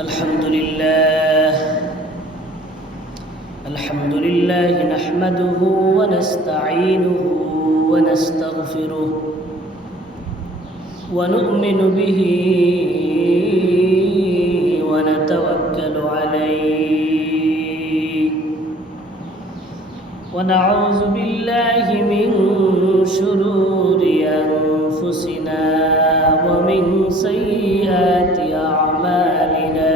الحمد لله نحمده ونستعينه ونستغفره ونؤمن به ونتوكل عليه ونعوذ بالله من شرور أنفسنا ومن سيئات أعمالنا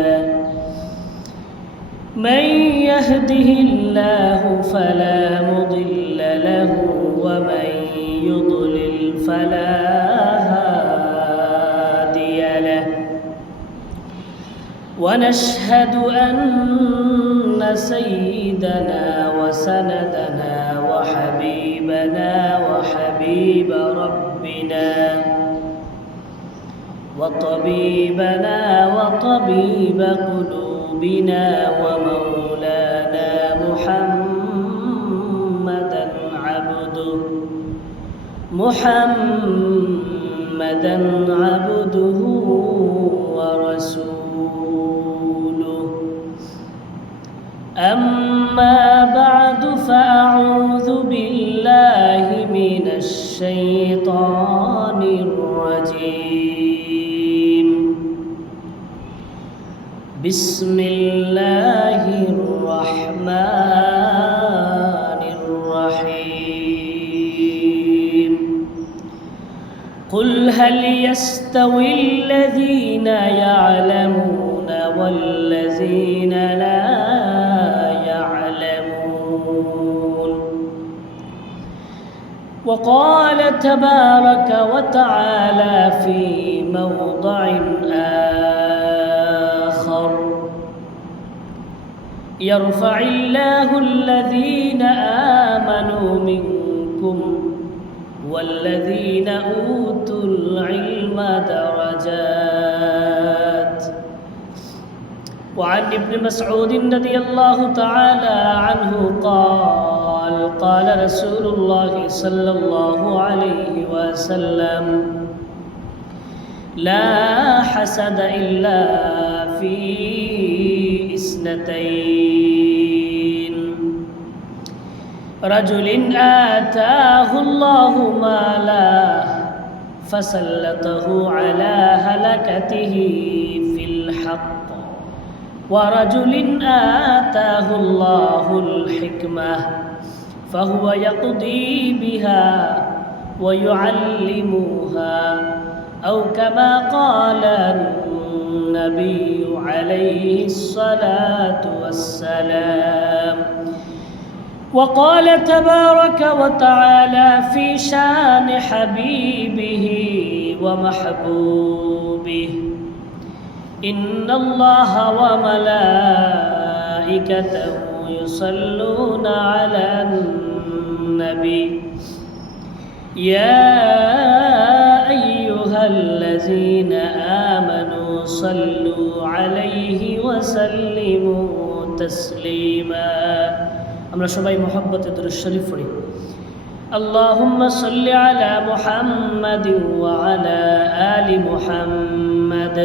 من يهده الله فلا مضل له ومن يضلل فلا هادي له ونشهد أن سيدنا وسندنا وحبيبنا وحبيب ربنا وطبيبنا وطبيب قلوبنا ومولانا محمدا عبده ورسوله أما بعد فأعوذ بالله من الشيطان الرجيم بسم الله الرحمن الرحيم قل هل يستوي الذين يعلمون والذين لا يعلمون وقال تبارك وتعالى في موضع آخر يرفع الله الذين آمنوا منكم والذين أوتوا العلم درجات وعن ابن مسعود رضي الله تعالى عنه قال رسول الله صلى الله عليه وسلم لا حسد إلا في اثنتين رجل آتاه الله مالا فسلطه على هلكته في الحق ورجل آتاه الله الحكمة فهو يقضي بها ويعلمها أو كما قال النبي عليه الصلاة والسلام وقال تبارك وتعالى في شان حبيبه ومحبوبه إن الله وملائكته يصلون على النبي يا أيها الذين آمنوا صلوا عليه وسلموا تسليما আমরা সবাই মহব্বতে দুরূদ শরীফ পড়ি اللهم صل على محمد وعلى آل محمد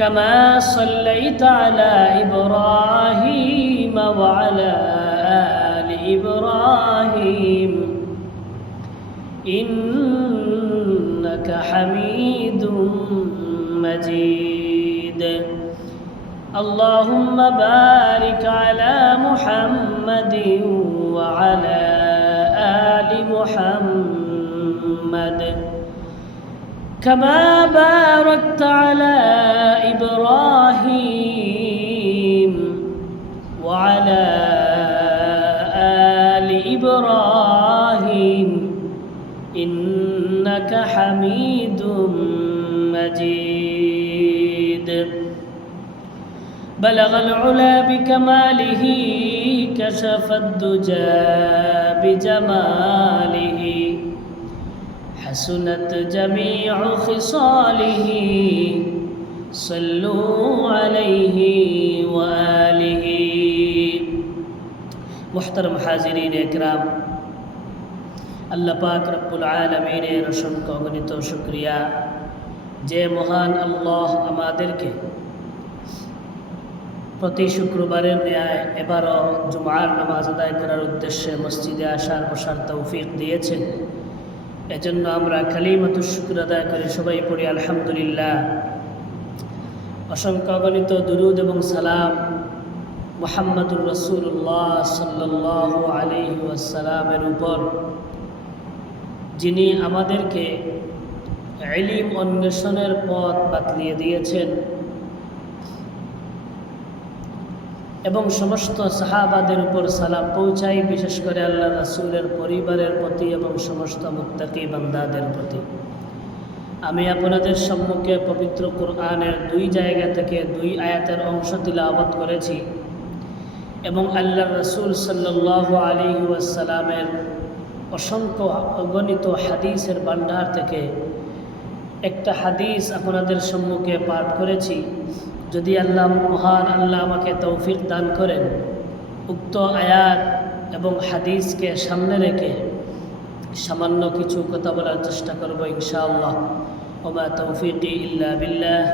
كما صليت على إبراهيم وعلى آل إبراهيم إنك حميد مجيد اللهم بارك على محمد وعلى آل محمد كما باركت على إبراهيم وعلى آل إبراهيم إنك حميد مجيد بلغ العلا بكماله كشف الدجى بجماله حسنت جميع خصاله صلوا عليه وآله محترم حاضرین اکرام আল্লাহ পাক রব্বুল আলামিনের অসংখ্য অগণিত শুকরিয়া যে মহান আল্লাহ আমাদেরকে প্রতি শুক্রবারের ন্যায় এবারও জুমার নামাজ আদায় করার উদ্দেশ্যে মসজিদে আসার বসার তৌফিক দিয়েছেন। এজন্য আমরা কালিমাতুশ শুকর আদায় করে সবাই পড়ি আলহামদুলিল্লাহ। অসংখ্য অগণিত দুরুদ এবং সালাম মুহাম্মদুর রাসূলুল্লাহ সাল্লাল্লাহু আলাইহি ওয়াসাল্লামের উপর, যিনি আমাদেরকে ইলম অন্বেষণের পথ বাতলিয়ে দিয়েছেন এবং সমস্ত সাহাবাদের উপর সালাম পৌঁছাই, বিশেষ করে আল্লাহ রাসূলের পরিবারের প্রতি এবং সমস্ত মুত্তাকি বান্দাদের প্রতি। আমি আপনাদের সম্মুখে পবিত্র কোরআনের 2 জায়গা থেকে 2 আয়াতের অংশ তিলাওয়াত করেছি এবং আল্লাহ রাসূল সাল্লাল্লাহু আলাইহি ওয়াসাল্লামের অসংখ্য অগণিত হাদিসের ভান্ডার থেকে একটা হাদিস আপনাদের সম্মুখে পাঠ করেছি। যদি মহান আল্লাহ আমাকে তৌফিক দান করেন, উক্ত আয়াত এবং হাদিসকে সামনে রেখে সামান্য কিছু কথা বলার চেষ্টা করব ইনশাআল্লাহ। ওমা তৌফিকি ইল্লা বিল্লাহ,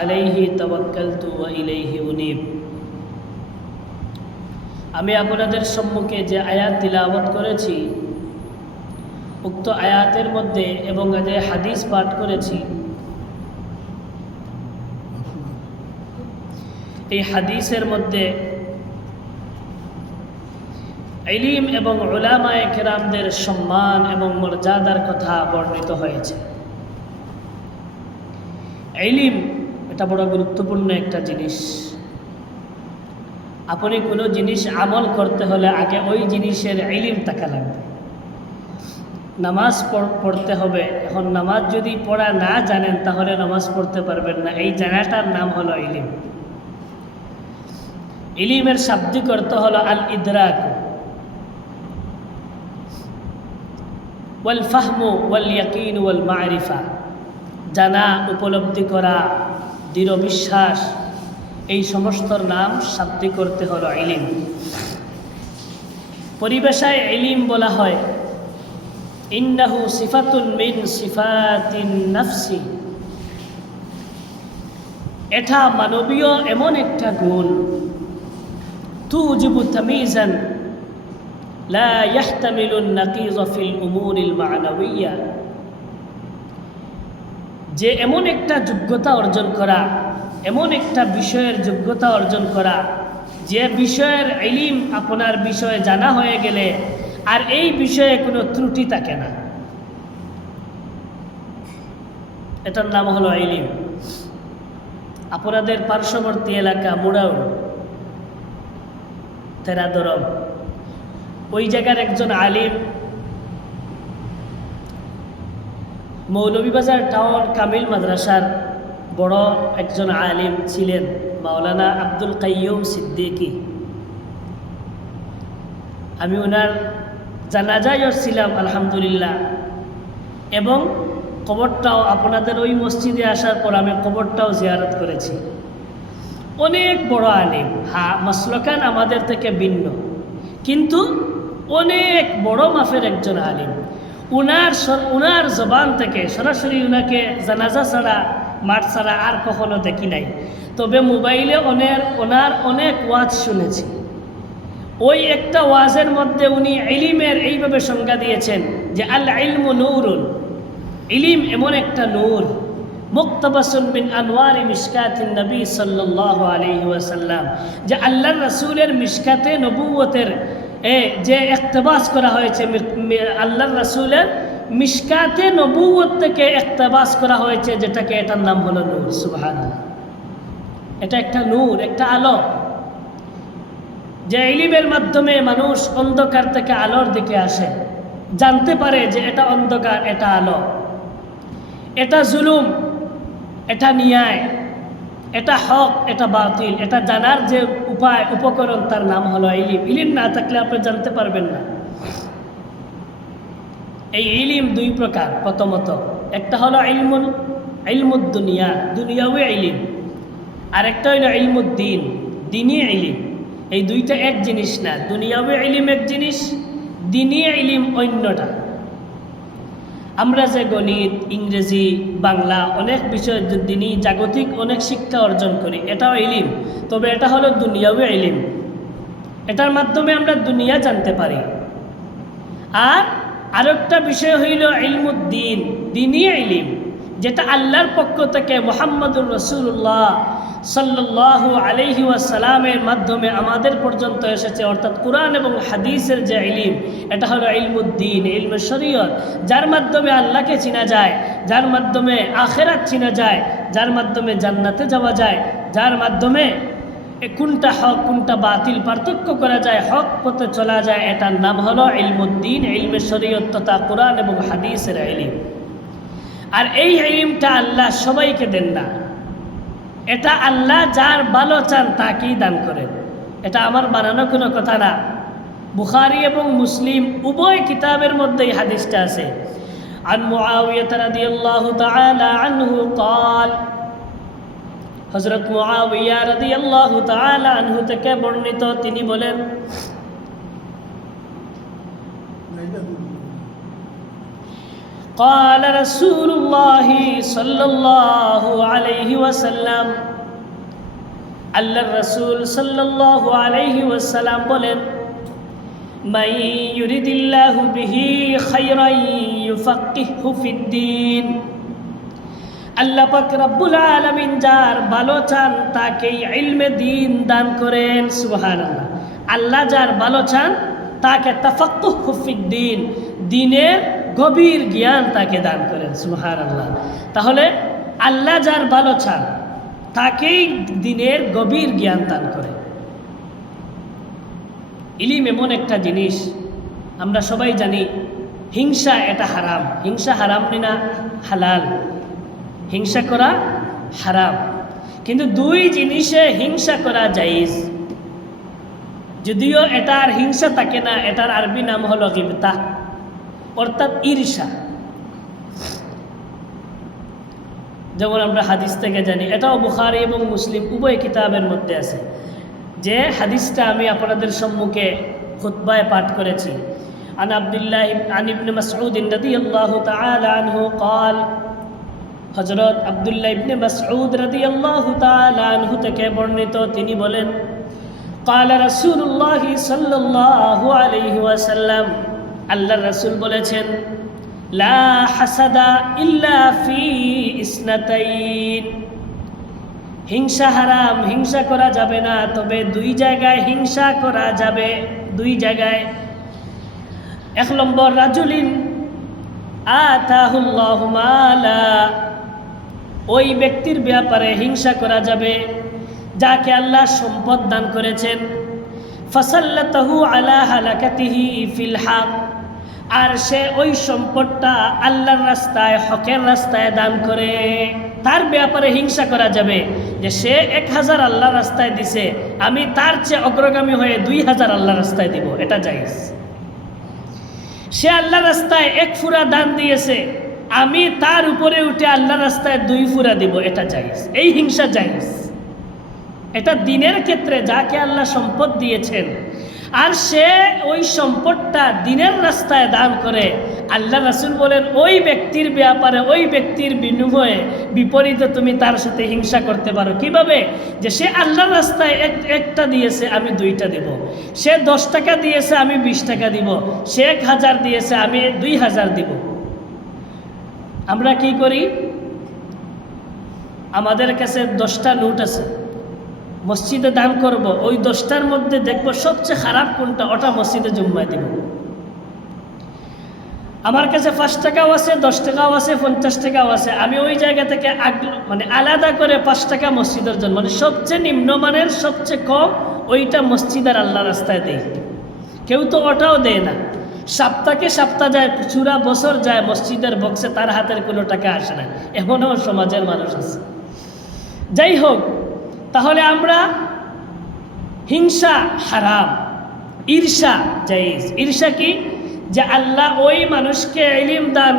আলাইহি তাওয়াক্কালতু ওয়া ইলাইহি উনীব। আমি আপনাদের সম্মুখে যে আয়াত তিলাওয়াত করেছি, উক্ত আয়াতের মধ্যে এবং যে হাদিস পাঠ করেছি, এই হাদিসের মধ্যে ইলম এবং উলামায়ে কেরামদের সম্মান এবং মর্যাদার কথা বর্ণিত হয়েছে। ইলম এটা বড় গুরুত্বপূর্ণ একটা জিনিস। আপনি কোনো জিনিস আমল করতে হলে আগে ওই জিনিসের ইলম থাকা লাগবে। নামাজ পড়তে হবে, এখন নামাজ যদি পড়া না জানেন তাহলে নামাজ পড়তে পারবেন না। এই জায়গাটার নাম হলো ইলম। ইলমের শাব্দিক অর্থ হলো আল ইদরাক ওয়াল ফাহমু ওয়াল ইয়াকিন ওয়াল মারিফা, জানা, উপলব্ধি করা, দৃঢ় বিশ্বাস, এই সমস্তর নাম শাব্দিক করতে হলো ইলম। পরিভাষায় ইলম বলা হয় ইন্নাহু সিফাতুন মিন সিফাতিন নাফসি, এটা মানবীয় এমন একটা গুণ, তুজিবু তামিজান লা ইয়াহতামিলু আন-নাকিজ ফিল উমুরিল মা'নাবিয়্যা, যে এমন একটা যোগ্যতা অর্জন করা, এমন একটা বিষয়ের যোগ্যতা অর্জন করা, যে বিষয়ের ইলম আপনার বিষয়ে জানা হয়ে গেলে আর এই বিষয়ে কোনো ত্রুটি থাকে না, এটার নাম হলো ইলম। আপনাদের পার্শ্ববর্তী এলাকা মুড়াউড়, তেরাদরম, ওই জায়গার একজন আলিম মৌলভীবাজার টাউন কামিল মাদ্রাসার বড় একজন আলিম ছিলেন, মাওলানা আব্দুল কাইয়ুম সিদ্দিকী। আমি ওনার জানাজায় ছিলাম আলহামদুলিল্লাহ, এবং কবরটাও আপনাদের ওই মসজিদে আসার পর আমি কবরটাও জিয়ারত করেছি। অনেক বড় আলিম, মাসলকান আমাদের থেকে ভিন্ন, কিন্তু অনেক বড় মাফের একজন আলিম। উনার জবান থেকে সরাসরি উনাকে জানাজা ছাড়া, মাঠ ছাড়া আর কখনো দেখি নাই, তবে মোবাইলে ওনার অনেক ওয়াজ শুনেছি। ওই একটা ওয়াজের মধ্যে উনি ইলমের এইভাবে সংজ্ঞা দিয়েছেন যে আল ইলমু নূরুন, ইলম এমন একটা নূর, মুক্তাবাসুন মিন আনওয়ারি মিশকাতিন নবী সাল্লাল্লাহু আলাইহি ওয়াসাল্লাম, যে আল্লাহর রাসূলের মিশকাতে নবুয়তের যে ইক্তেবাস করা হয়েছে, আল্লাহর রাসূলের মিশকাতে নবুয়ত থেকে ইক্তেবাস করা হয়েছে, যেটাকে এটার নাম হলো নূর। সুবহানাল্লাহ, এটা একটা নূর, একটা আলো, যে ইলমের মাধ্যমে মানুষ অন্ধকার থেকে আলোর দিকে আসে, জানতে পারে যে এটা অন্ধকার, এটা আলো, এটা জুলুম, এটা ন্যায়, এটা হক, এটা বাতিল, এটা জানার যে উপায়, উপকরণ, তার নাম হলো ইলম। ইলম না থাকলে আপনি জানতে পারবেন না। এই ইলম 2 প্রকার। প্রথমত একটা হলো ইলমুদ দুনিয়া, দুনিয়াওই ইলম, আর একটা হলো ইলমুদ্দিন, দ্বীনি ইলম। এই দুইটা এক জিনিস না, দুনিয়াওই ইলম এক জিনিস, দ্বীনি ইলম অন্যটা। আমরা যে গণিত, ইংরেজি, বাংলা অনেক বিষয় দিনই জাগতিক অনেক শিক্ষা অর্জন করি, এটাও ইলিম, তবে এটা হলো দুনিয়াবি ইলিম। এটার মাধ্যমে আমরা দুনিয়া জানতে পারি। আর আরেকটা বিষয় হইল ইলমুদ্দিন, দ্বীনি ইলিম, যেটা আল্লাহর পক্ষ থেকে মুহাম্মদুর রাসূলুল্লাহ সাল্লাল্লাহু আলাইহি ওয়াসাল্লামের মাধ্যমে আমাদের পর্যন্ত এসেছে, অর্থাৎ কুরআন এবং হাদিসের যে ইলিম, এটা হলো ইলমুদ্দিন, ইলমে শরীয়ত, যার মাধ্যমে আল্লাহকে চিনা যায়, যার মাধ্যমে আখিরাত চিনা যায়, যার মাধ্যমে জান্নাতে যাওয়া যায়, যার মাধ্যমে কোনটা হক কোনটা বাতিল পার্থক্য করা যায়, হক পথে চলা যায়। এটার নাম হলো ইলমুদ্দিন, ইলমে শরীয়ত তথা কুরআন এবং হাদিসের ইলিম। আর এই ইলিমটা আল্লাহ সবাইকে দেন না, এটা আল্লাহ যার ভালো চান তাকেই দান করেন। এটা আমার বানানো কোনো কথা না, বুখারী এবং মুসলিম উভয় কিতাবের মধ্যেই হাদিসটা আছে। আন মুআবিয়া রাদিয়াল্লাহু তাআলা আনহু قال, হযরত মুআবিয়া রাদিয়াল্লাহু তাআলা আনহু থেকে বর্ণিত, তিনি বলেন, قال رسول الله صلى الله عليه وسلم, আল্লাহর রাসূল সাল্লাল্লাহু আলাইহি ওয়াসাল্লাম বলেন, মান ইউরিদিল্লাহু বিহি খায়রান ইউফাক্কিহু ফিদ্দীন, আল্লাহ পাক রব্বুল আলামিন যার ভালো চান তাকে ইলমে দ্বীন দান করেন। সুবহানাল্লাহ। আল্লাহ যার ভালো চান তাকে তাফাক্কুহু ফিদ্দীন, দ্বীনের গভীর জ্ঞান তাকে দান করেন। সুবহানাল্লাহ। তাহলে আল্লাহ যার ভালো চান তাকেই দ্বীনের গভীর জ্ঞান দান করে। ইলম এমন একটা জিনিস, আমরা সবাই জানি হিংসা এটা হারাম। হিংসা হারাম না হালাল? হিংসা করা হারাম, কিন্তু দুই জিনিসে হিংসা করা জায়েজ। যদিও এটার হিংসা থাকে না, এটার আরবি নাম হলো গিবতা, অর্থাৎ ঈর্ষা। যেমন আমরা হাদিস থেকে জানি, এটাও বুখারী এবং মুসলিম উভয় কিতাবের মধ্যে আছে, যে হাদিসটা আমি আপনাদের সম্মুখে খুতবায় পাঠ করেছি। আন আব্দুল্লাহ আন ইবনে মাসউদ রাদিয়াল্লাহু তাআলা আনহু قال, হযরত আব্দুল্লাহ ইবনে মাসউদ রাদিয়াল্লাহু তাআলা আনহু থেকে বর্ণিত, তিনি বলেন, قال রাসূলুল্লাহ সাল্লাল্লাহু আলাইহি ওয়াসাল্লাম, আল্লাহর রাসূল বলেছেন, লা হাসাদা ইল্লা ফি ইসনাতাইন, হিংসা হারাম, হিংসা করা যাবে না, তবে দুই জায়গায় হিংসা করা যাবে। দুই জায়গায়। এক নম্বর, রাজুলিন আতাহুল্লাহু মালা, ওই ব্যক্তির ব্যাপারে হিংসা করা যাবে যাকে আল্লাহ সম্পদ দান করেছেন। ফাসাল্লাতাহু আলা হালাকাতিহি ফিল হক, আর সে ওই সম্পদটা আল্লাহর রাস্তায়, হকের রাস্তায় দান করে, তার ব্যাপারে হিংসা করা যাবে যে সে 1000 আল্লাহর রাস্তায় দিছে, আমি তার চেয়ে অগ্রগামী হয়ে 2000 আল্লাহর রাস্তায় দিব, এটা জায়েজ। সে আল্লাহর রাস্তায় 1 ফুরা দান দিয়েছে, আমি তার উপরে উঠে আল্লাহর রাস্তায় 2 ফুরা দিব, এটা জায়েজ। এই হিংসা জায়েজ। এটা দ্বীনের ক্ষেত্রে যাকে আল্লাহ সম্পদ দিয়েছেন আর সে ওই সম্পদটা দ্বীনের রাস্তায় দান করে, আল্লাহ রাসূল বলেন ওই ব্যক্তির ব্যাপারে, ওই ব্যক্তির বিনিময়ে বিপরীতে তুমি তার সাথে হিংসা করতে পারো। কিভাবে? যে সে আল্লাহর রাস্তায় একটা দিয়েছে, আমি 2টা দিব। সে 10 টাকা দিয়েছে, আমি 20 টাকা দিব। সে 1000 দিয়েছে, আমি 2000 দিব। আমরা কি করি? আমাদের কাছে 10টা নোট আছে, মসজিদে দান করব, ওই 10টার মধ্যে দেখব সবচেয়ে খারাপ কোনটা, ওটা মসজিদে জুম্মায় দিব। আমার কাছে 5 টাকাও আছে, 10 টাকাও আছে, 50 টাকাও আছে, আমি ওই জায়গা থেকে আলাদা করে 5 টাকা মসজিদের জন্য, সবচেয়ে নিম্নমানের, সবচেয়ে কম, ওইটা মসজিদের আল্লাহ রাস্তায় দেই। কেউ তো ওটাও দেয় না। সপ্তাহ যায়, পুরা বছর যায়, মসজিদের বক্সে তার হাতের কোনো টাকা আসে না। এমনও সমাজের মানুষ আছে। যাই হোক, তাহলে আমরা হিংসা হারাম, ঈর্ষা জায়েজ। ঈর্ষা কি? যে আল্লাহ ওই মানুষকে ইলম দান,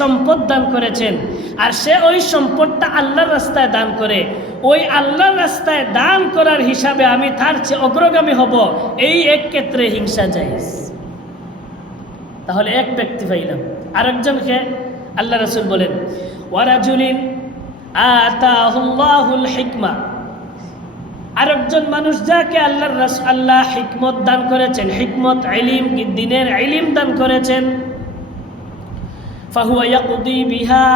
সম্পদ দান করেছেন, আর সে ওই সম্পদটা আল্লাহর রাস্তায় দান করে, ওই আল্লাহর রাস্তায় দান করার হিসাবে আমি তার চেয়ে অগ্রগামী হব, এই এক ক্ষেত্রে হিংসা জায়েজ। তাহলে এক ব্যক্তি পাইলাম। আরেকজনকে আল্লাহ রাসূল বলেন ওয়ারাজুলিন আতাহুল্লাহুল হিকমা, আরেকজন মানুষ যাকে আল্লাহ হিকমত দান করেছেন, হিকমত ইলম, দ্বীনের ইলম দান করেছেন, ফাহুয়া ইয়াকদি বিহা,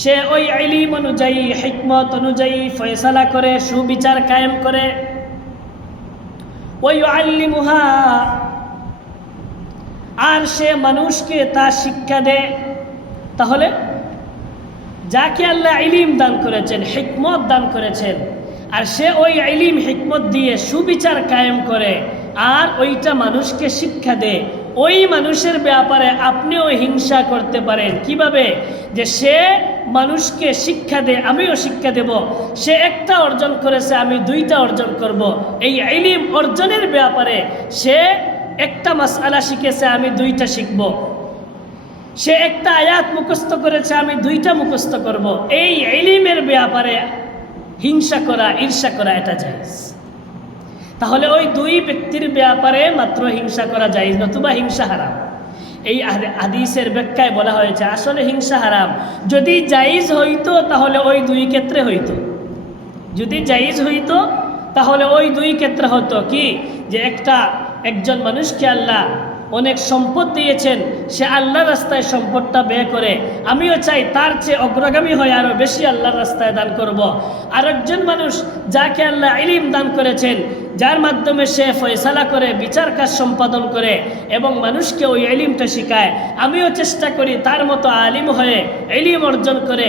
সে ওই ইলম অনুযায়ী হিকমত অনুযায়ী ফয়সালা করে, সুবিচার কায়েম করে। ওয়া ইউআল্লিমুহা, আর সে মানুষকে তা শিক্ষা দেয়। তাহলে যাকে আল্লাহ ইলম দান করেছেন, হিকমত দান করেছেন, আর সে ওই ইলম হিকমত দিয়ে সুবিচার কায়েম করে আর ওইটা মানুষকে শিক্ষা দেয়, ওই মানুষের ব্যাপারে আপনিও হিংসা করতে পারেন। কিভাবে? যে সে মানুষকে শিক্ষা দেয়, আমিও শিক্ষা দেব। সে একটা অর্জন করেছে, আমি দুইটা অর্জন করব। এই ইলম অর্জনের ব্যাপারে সে একটা মাসআলা শিখেছে, আমি দুইটা শিখব। সে একটা আয়াত মুখস্থ করেছে, আমি দুইটা মুখস্থ করব। এই ইলমের ব্যাপারে হিংসা করা, ঈর্ষা করা এটা জায়েজ। তাহলে ওই দুই ব্যক্তির ব্যাপারে মাত্র হিংসা করা জায়েজ, নতুবা হিংসা হারাম। এই হাদিসের ব্যাখ্যায় বলা হয়েছে আসলে হিংসা হারাম। যদি জায়েজ হইতো তাহলে ওই দুই ক্ষেত্রে হইতো, যদি জায়েজ হইতো তাহলে ওই দুই ক্ষেত্রে হতো কি, যে একজন মানুষকে আল্লাহ অনেক সম্পদ দিয়েছেন, সে আল্লাহর রাস্তায় সম্পদটা ব্যয় করে, আমিও চাই তার চেয়ে অগ্রগামী হয়ে আরও বেশি আল্লাহর রাস্তায় দান করব। আর একজন মানুষ যাকে আল্লাহ ইলম দান করেছেন, যার মাধ্যমে সে ফয়সালা করে, বিচার কাজ সম্পাদন করে এবং মানুষকে ওই ইলমটা শিখায়, আমিও চেষ্টা করি তার মতো আলিম হয়ে ইলম অর্জন করে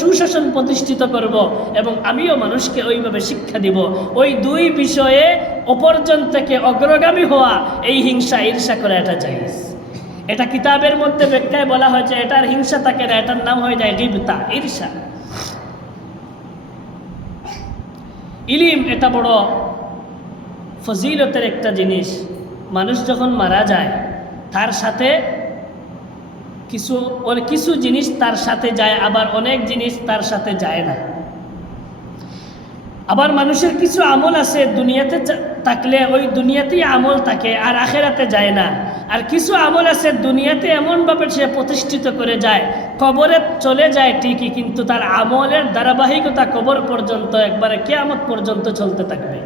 সুশাসন প্রতিষ্ঠিত করব এবং আমিও মানুষকে ওইভাবে শিক্ষা দিব। ওই দুই বিষয়ে অপরজন থেকে অগ্রগামী হওয়া, এই হিংসা ঈর্ষা করা এটা জায়েজ। এটা কিতাবের মধ্যে ব্যাখ্যায় বলা হয়েছে এটার হিংসা থাকে না, এটার নাম হয়ে যায় গীবতা, ঈর্ষা। ইলম এটা বড় ফজিলতের একটা জিনিস। মানুষ যখন মারা যায় তার সাথে কিছু জিনিস তার সাথে যায়, আবার অনেক জিনিস তার সাথে যায় না। আবার মানুষের কিছু আমল আছে দুনিয়াতে থাকলে ওই দুনিয়াতেই আমল থাকে আর আখেরাতে যায় না। আর কিছু আমল আছে দুনিয়াতে এমনভাবে সে প্রতিষ্ঠিত করে যায়, কবরে চলে যায় ঠিকই, কিন্তু তার আমলের ধারাবাহিকতা কবর পর্যন্ত, একবারে কিয়ামত পর্যন্ত চলতে থাকবে।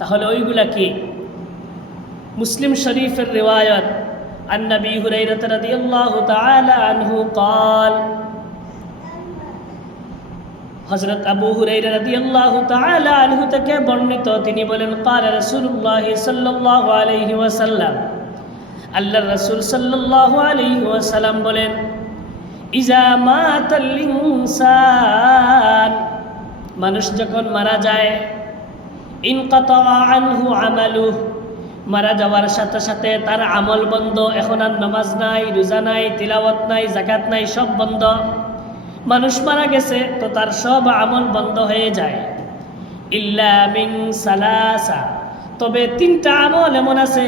তাহলে ওইগুলা কি? মুসলিম শরীফের রিওয়ায়াত عن أبي هريرة رضي الله تعالى عنه قال, হযরত আবু হুরায়রা রাদিয়াল্লাহু তাআলা আনহু থেকে বর্ণিত, তিনি বলেন قال رسول الله صلى الله عليه وسلم, আল্লাহর রাসূল সাল্লাল্লাহু আলাইহি ওয়াসাল্লাম বলেন ইজা মাতাল ইনসান, মানুষ যখন মারা যায়, ইনকাতা আনহু আমালুহু, মারা যাওয়ার সাথে সাথে তার আমল বন্ধ। এখন আর নামাজ নাই, রোজা নাই, তিলাওয়াত নাই, যাকাত নাই, সব বন্ধ। মানুষ মারা গেছে তো তার সব আমল বন্ধ হয়ে যায়। ইল্লা মিন সালাসা, তবে তিনটা আমল এমন আছে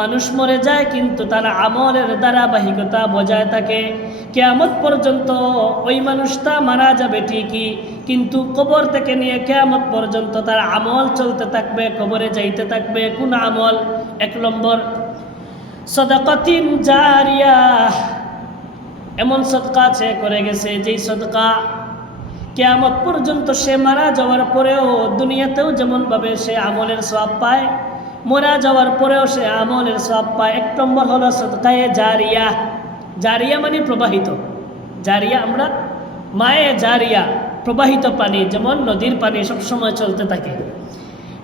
মানুষ মরে যায় কিন্তু তার আমলের ধারাবাহিকতা বজায় থাকে কিয়ামত পর্যন্ত। ওই মানুষটা মারা যাবে ঠিকই, কিন্তু কবর থেকে নিয়ে কিয়ামত পর্যন্ত তার আমল চলতে থাকবে, কবরে যাইতে থাকবে। কোন আমল? 1 নম্বর সাদাকাতিন জারিয়া, এমন সদকা সে করে গেছে যেই সদকা কিয়ামত পর্যন্ত সে মারা যাওয়ার পরেও দুনিয়াতেও যেমনভাবে সে আমলের সওয়াব পায়, মারা যাওয়ার পরেও সে আমলের সওয়াব পায়। 1 নম্বর হলো সদকায়ে জারিয়া। জারিয়া মানে প্রবাহিত। জারিয়া আমরা মায়ে জারিয়া, প্রবাহিত পানি, যেমন নদীর পানি সবসময় চলতে থাকে,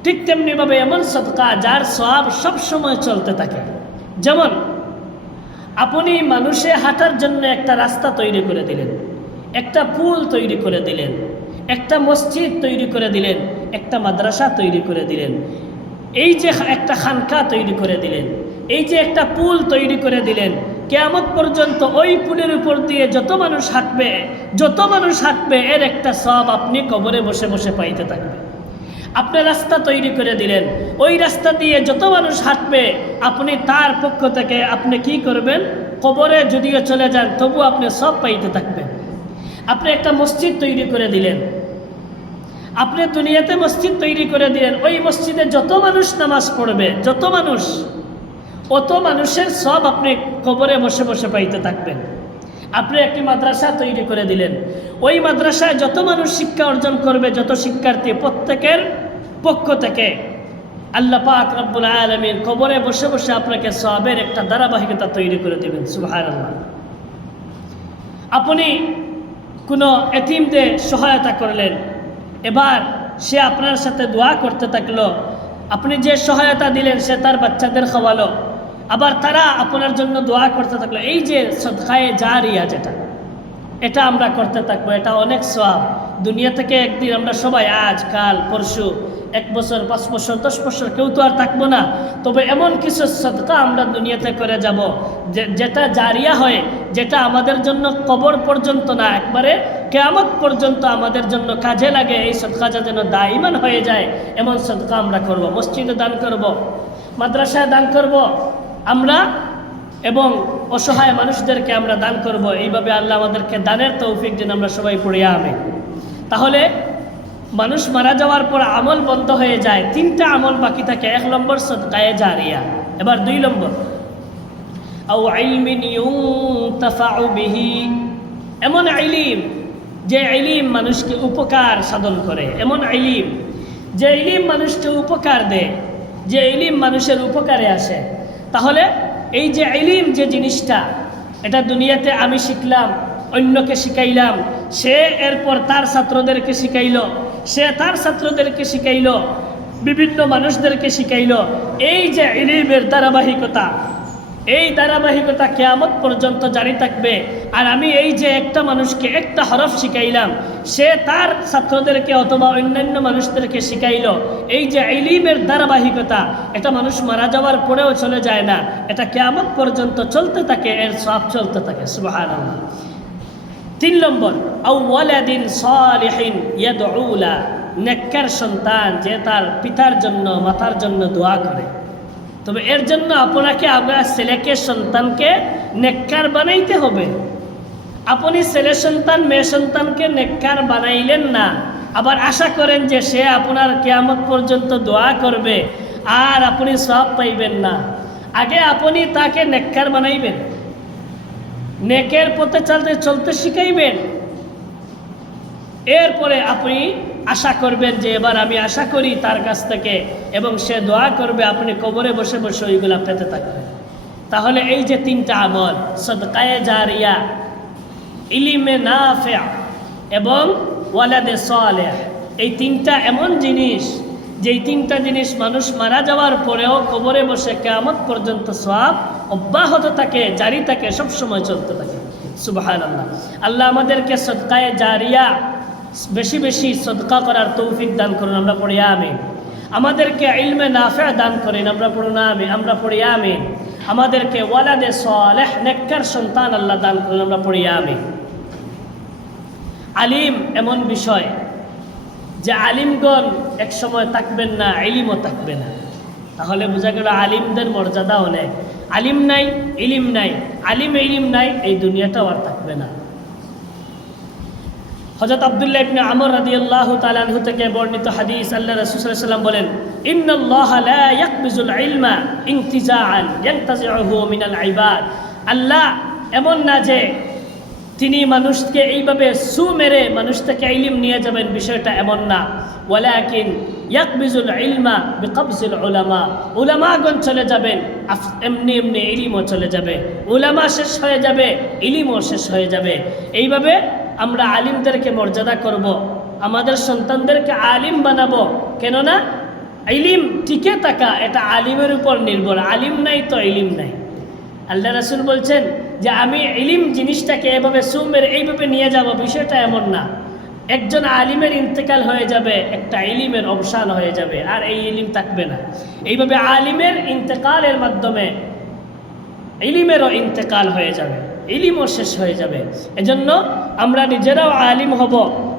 ঠিক তেমনিভাবে এমন সদকা যার সওয়াব সবসময় চলতে থাকে। যেমন আপনি মানুষে হাঁটার জন্য একটা রাস্তা তৈরি করে দিলেন, একটা পুল তৈরি করে দিলেন, একটা মসজিদ তৈরি করে দিলেন, একটা মাদ্রাসা তৈরি করে দিলেন, এই যে একটা খানকা তৈরি করে দিলেন, এই যে একটা পুল তৈরি করে দিলেন, কিয়ামত পর্যন্ত ওই পুলের উপর দিয়ে যত মানুষ হাঁটবে এর একটা সওয়াব আপনি কবরে বসে বসে পাইতে থাকবেন। আপনি রাস্তা তৈরি করে দিলেন, ওই রাস্তা দিয়ে যত মানুষ হাঁটবে আপনি তার পক্ষ থেকে আপনি কি করবেন? কবরে যদিও চলে যান তবু আপনি সব পাইতে থাকবেন। আপনি একটা মসজিদ তৈরি করে দিলেন, আপনি দুনিয়াতে মসজিদ তৈরি করে দিলেন, ওই মসজিদে যত মানুষ নামাজ পড়বে, যত মানুষ, অত মানুষের সব আপনি কবরে বসে বসে পাইতে থাকবেন। আপনি একটি মাদ্রাসা তৈরি করে দিলেন, ওই মাদ্রাসায় যত মানুষ শিক্ষা অর্জন করবে, যত শিক্ষার্থী, প্রত্যেকের পক্ষ থেকে আল্লাহ পাক রব্বুল আলামিন কবরে বসে বসে আপনাকে সওয়াবের একটা ধারাবাহিকতা তৈরি করে দেবেন। সুবহানাল্লাহ। আপনি কোনো এতিমদের সহায়তা করলেন, এবার সে আপনার সাথে দোয়া করতে থাকলো, আপনি যে সহায়তা দিলেন সে তার বাচ্চাদের খাওয়ালো, আবার তারা আপনার জন্য দোয়া করতে থাকলো। এই যে সদকায়ে জারিয়া যেটা, এটা আমরা করতে থাকবো, এটা অনেক সওয়াব। দুনিয়া থেকে একদিন আমরা সবাই, আজ কাল পরশু, 1 বছর 5 বছর 10 বছর কেউ তো আর থাকবো না, তবে এমন কিছু সদকা আমরা দুনিয়াতে করে যাব যেটা জারিয়া হয়, যেটা আমাদের জন্য কবর পর্যন্ত না, একবারে কিয়ামত পর্যন্ত আমাদের জন্য কাজে লাগে। এই সদকাটা যেন দাইমান হয়ে যায়, এমন সদকা আমরা করব। মসজিদে দান করব, মাদ্রাসায় দান করব আমরা, এবং অসহায় মানুষদেরকে আমরা দান করব। এইভাবে আল্লাহ আমাদেরকে দানের তৌফিক দিন, আমরা সবাই পড়ি আমিন। তাহলে মানুষ মারা যাওয়ার পর আমল বন্ধ হয়ে যায়, 3টা আমল বাকি থাকে। 1 নম্বর সদকায়ে জারিয়া। এবার 2 নম্বর, আও ইলমিন ইউনতাফাউ বিহি, এমন ইলম যে ইলম মানুষকে উপকার সাধন করে, এমন ইলম যে ইলম মানুষকে উপকার দেয়, যে ইলম মানুষের উপকারে আসে। তাহলে এই যে ইলম যে জিনিসটা, এটা দুনিয়াতে আমি শিখলাম, অন্যকে শিখাইলাম, সে এরপর তার ছাত্রদেরকে শিখাইল, সে তার ছাত্রদেরকে শিখাইল, বিভিন্ন মানুষদেরকে শিখাইল। এই যে ইলমের ধারাবাহিকতা, এই ধারাবাহিকতা কিয়ামত পর্যন্ত জারি থাকবে। আর আমি এই যে একটা মানুষকে একটা হরফ শিখাইলাম, সে তার ছাত্রদেরকে অথবা অন্যান্য মানুষদেরকে শিখাইল। এই যে ইলমের ধারাবাহিকতা, এটা মানুষ মারা যাওয়ার পরেও চলে যায় না, এটা কিয়ামত পর্যন্ত চলতে থাকে, এর সওয়াব চলতে থাকে। সুবহানাল্লাহ। 3 নম্বর, আও ওয়ালাদিন সালিহিন ইয়াদউ লা, নেককার সন্তান যে তার পিতার জন্য মাতার জন্য দোয়া করে। তবে এর জন্য আপনাকে আপনার ছেলেকে সন্তানকে নেককার বানাইতে হবে। আপনি ছেলে সন্তান মেয়ে সন্তানকে নেককার বানাইলেন না, আবার আশা করেন যে সে আপনার কিয়ামত পর্যন্ত দোয়া করবে আর আপনি সওয়াব পাইবেন না। আগে আপনি তাকে নেককার বানাইবেন, নেকের পথে চলতে শিখাইবেন, এরপরে আপনি আশা করবেন যে এবার আমি আশা করি তার কাছ থেকে, এবং সে দোয়া করবে, আপনি কবরে বসে বসে ওইগুলা পেতে থাকবেন। তাহলে এই যে 3টা আমল, সদকায়ে জারিয়া, ইলমে নাফিআ এবং ওয়ালাদে সালেহ, এই 3টা এমন জিনিস, যেই 3টা জিনিস মানুষ মারা যাওয়ার পরেও কবরে বসে কিয়ামত পর্যন্ত সওয়াব অব্যাহত থাকে, জারি থাকে, সবসময় চলতে থাকে। সুবহানাল্লাহ। আল্লাহ আমাদেরকে সদকায়ে জারিয়া, বেশি বেশি সদকা করার তৌফিক দান করুন, আমরা পড়ি আমিন। আমাদেরকে ইলমে নাফিআ দান করেন, আমরা পড়ুন আমিন, আমরা পড়ি আমিন। আমাদেরকে ওয়ালাদে সালেহ, নেককার সন্তান আল্লাহ দান করুন, আমরা পড়ি আমিন। আলিম এমন বিষয় যে আলিমগণ এক সময় থাকবেন না, ইলমও থাকবে না। তাহলে বোঝা গেল আলিমদের মর্যাদা অনেক। আলিম নাই, ইলিম নাই, আলিম ইলিম নাই, এই দুনিয়াটাও আর থাকবে না। হযরত আব্দুল্লাহ ইবনে আমর রাদিয়াল্লাহু তাআলা আনহু থেকে বর্ণিত হাদিস, আল্লাহ রাসূল সাল্লাল্লাহু আলাইহি ওয়াসাল্লাম বলেন, ইন্নাল্লাহা লা ইয়াকবিজুল ইলমা ইনতিজাআন ইয়ানতাজিউহু মিনাল ইবাদ। আল্লাহ এমন না যে তিনি মানুষকে এইভাবে সু মেরে মানুষ থেকে ইলম নিয়ে যাবেন, বিষয়টা এমন না। ওয়ালাকিন ইয়াকবিজুল ইলমা বিকবজিল উলামা, উলামাগণ চলে যাবেন, এমনি এমনি ইলমও চলে যাবে। উলামা শেষ হয়ে যাবে, ইলমও শেষ হয়ে যাবে। এইভাবে আমরা আলিমদেরকে মর্যাদা করব, আমাদের সন্তানদেরকে আলিম বানাবো। কেননা ইলম টিকে থাকা এটা আলিমের উপর নির্ভর, আলিম নাই তো ইলম নাই। আল্লাহ রাসূল বলছেন যে আমি ইলম জিনিসটাকে এভাবে সুমের এইভাবে নিয়ে যাব, বিষয়টা এমন না। একজন আলিমের ইন্তেকাল হয়ে যাবে, একটা ইলমের অবসান হয়ে যাবে, আর এই ইলম থাকবে না। এইভাবে আলিমের ইন্তেকালের মাধ্যমে ইলমেরও ইন্তেকাল হয়ে যাবে, ইলমও শেষ হয়ে যাবে। এজন্য আমরা নিজেরাও আলিম হব,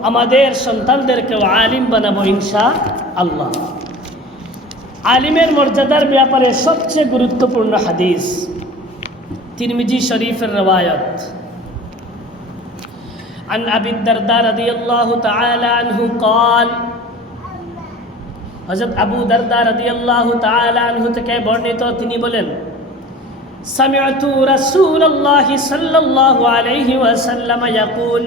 আমাদের সন্তানদেরকেও আলিম বানাবো ইনশাআল্লাহ। আলিমের মর্যাদার ব্যাপারে সবচেয়ে গুরুত্বপূর্ণ হাদিস তিরমিজি শরীফের রওয়ায়াত, عن أبي الدرداء رضي الله تعالى عنه قال, হযরত আবু দারদা রাদিয়াল্লাহু তাআলা আনহু থেকে বর্ণিত, তিনি বলেন, সামিআতু রাসূলুল্লাহি সাল্লাল্লাহু আলাইহি ওয়াসাল্লাম ইয়াকুল,